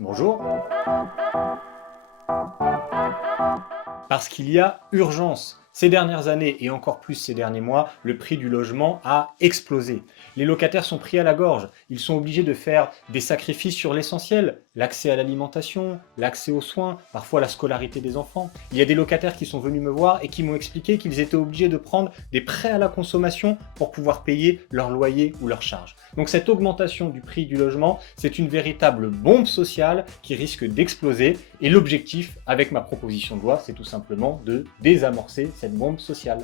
Bonjour. Parce qu'il y a urgence. Ces dernières années, et encore plus ces derniers mois, le prix du logement a explosé. Les locataires sont pris à la gorge. Ils sont obligés de faire des sacrifices sur l'essentiel. L'accès à l'alimentation, l'accès aux soins, parfois la scolarité des enfants. Il y a des locataires qui sont venus me voir et qui m'ont expliqué qu'ils étaient obligés de prendre des prêts à la consommation pour pouvoir payer leur loyer ou leurs charges. Donc cette augmentation du prix du logement, c'est une véritable bombe sociale qui risque d'exploser. Et l'objectif, avec ma proposition de loi, c'est tout simplement de désamorcer cette bombe sociale.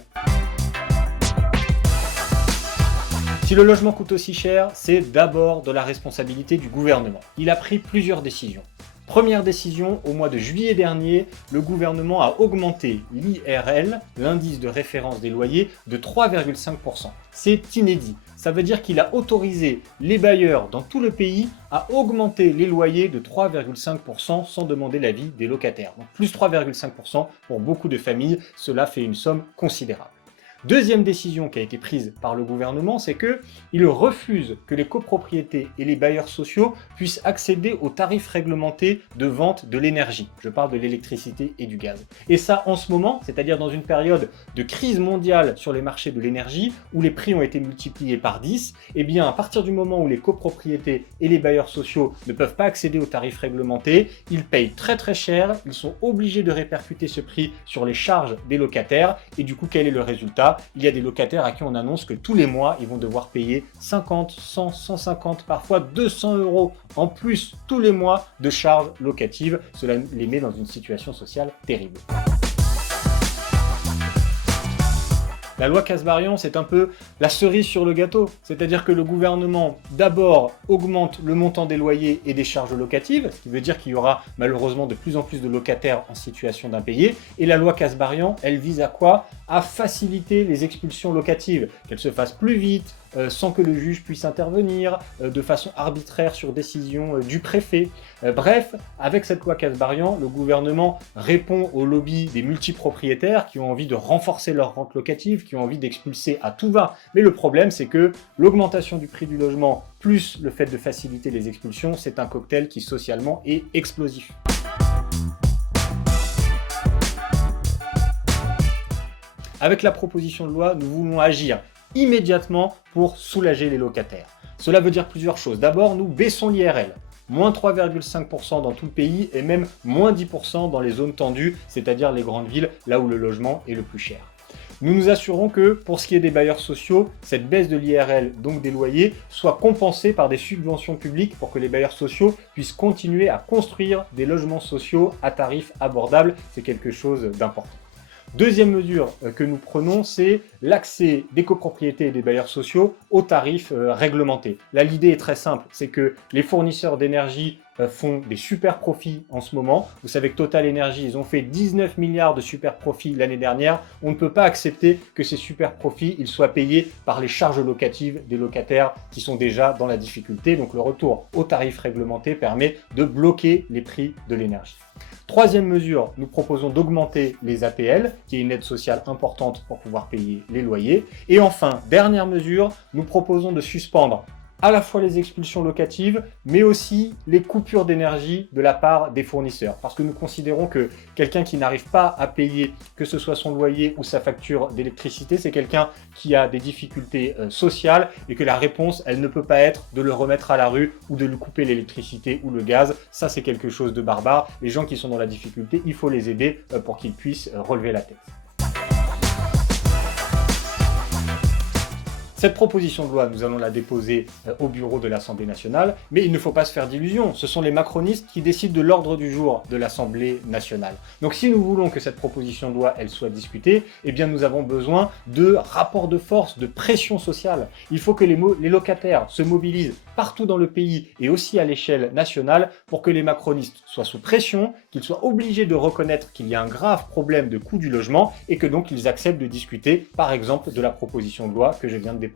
Si le logement coûte aussi cher, c'est d'abord de la responsabilité du gouvernement. Il a pris plusieurs décisions. Première décision, au mois de juillet dernier, le gouvernement a augmenté l'IRL, l'indice de référence des loyers, de 3,5%. C'est inédit. Ça veut dire qu'il a autorisé les bailleurs dans tout le pays à augmenter les loyers de 3,5% sans demander l'avis des locataires. Donc plus 3,5% pour beaucoup de familles, cela fait une somme considérable. Deuxième décision qui a été prise par le gouvernement, c'est qu'il refuse que les copropriétés et les bailleurs sociaux puissent accéder aux tarifs réglementés de vente de l'énergie. Je parle de l'électricité et du gaz. Et ça, en ce moment, c'est-à-dire dans une période de crise mondiale sur les marchés de l'énergie, où les prix ont été multipliés par 10, eh bien, à partir du moment où les copropriétés et les bailleurs sociaux ne peuvent pas accéder aux tarifs réglementés, ils payent très très cher, ils sont obligés de répercuter ce prix sur les charges des locataires, et du coup, quel est le résultat ? Il y a des locataires à qui on annonce que tous les mois, ils vont devoir payer 50, 100, 150, parfois 200 € en plus tous les mois de charges locatives. Cela les met dans une situation sociale terrible. La loi Kasbarian, c'est un peu la cerise sur le gâteau. C'est-à-dire que le gouvernement, d'abord, augmente le montant des loyers et des charges locatives, ce qui veut dire qu'il y aura malheureusement de plus en plus de locataires en situation d'impayés. Et la loi Kasbarian, elle vise à quoi? À faciliter les expulsions locatives, qu'elles se fassent plus vite, sans que le juge puisse intervenir, de façon arbitraire sur décision du préfet. Bref, avec cette loi Kasbarian, le gouvernement répond au lobby des multipropriétaires qui ont envie de renforcer leur rente locative, qui ont envie d'expulser à tout va. Mais le problème, c'est que l'augmentation du prix du logement, plus le fait de faciliter les expulsions, c'est un cocktail qui socialement est explosif. Avec la proposition de loi, nous voulons agir immédiatement pour soulager les locataires. Cela veut dire plusieurs choses. D'abord, nous baissons l'IRL. Moins 3,5% dans tout le pays et même moins 10% dans les zones tendues, c'est-à-dire les grandes villes, là où le logement est le plus cher. Nous nous assurons que, pour ce qui est des bailleurs sociaux, cette baisse de l'IRL, donc des loyers, soit compensée par des subventions publiques pour que les bailleurs sociaux puissent continuer à construire des logements sociaux à tarifs abordables. C'est quelque chose d'important. Deuxième mesure que nous prenons, c'est l'accès des copropriétés et des bailleurs sociaux aux tarifs réglementés. Là, l'idée est très simple, c'est que les fournisseurs d'énergie font des super profits en ce moment. Vous savez que Total Energy, ils ont fait 19 milliards de super profits l'année dernière. On ne peut pas accepter que ces super profits ils soient payés par les charges locatives des locataires qui sont déjà dans la difficulté. Donc le retour aux tarifs réglementés permet de bloquer les prix de l'énergie. Troisième mesure, nous proposons d'augmenter les APL, qui est une aide sociale importante pour pouvoir payer les loyers. Et enfin, dernière mesure, nous proposons de suspendre à la fois les expulsions locatives, mais aussi les coupures d'énergie de la part des fournisseurs. Parce que nous considérons que quelqu'un qui n'arrive pas à payer, que ce soit son loyer ou sa facture d'électricité, c'est quelqu'un qui a des difficultés sociales et que la réponse, elle ne peut pas être de le remettre à la rue ou de lui couper l'électricité ou le gaz. Ça, c'est quelque chose de barbare. Les gens qui sont dans la difficulté, il faut les aider pour qu'ils puissent relever la tête. Cette proposition de loi, nous allons la déposer au bureau de l'Assemblée nationale, mais il ne faut pas se faire d'illusions. Ce sont les macronistes qui décident de l'ordre du jour de l'Assemblée nationale. Donc si nous voulons que cette proposition de loi, elle soit discutée, eh bien nous avons besoin de rapports de force, de pression sociale. Il faut que les locataires se mobilisent partout dans le pays et aussi à l'échelle nationale pour que les macronistes soient sous pression, qu'ils soient obligés de reconnaître qu'il y a un grave problème de coût du logement et que donc ils acceptent de discuter, par exemple, de la proposition de loi que je viens de déposer.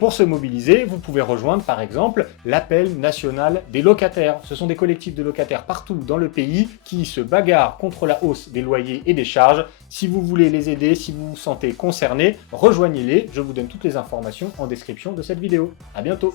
Pour se mobiliser, vous pouvez rejoindre par exemple l'appel national des locataires. Ce sont des collectifs de locataires partout dans le pays qui se bagarrent contre la hausse des loyers et des charges. Si vous voulez les aider, si vous vous sentez concerné, rejoignez-les. Je vous donne toutes les informations en description de cette vidéo. À bientôt.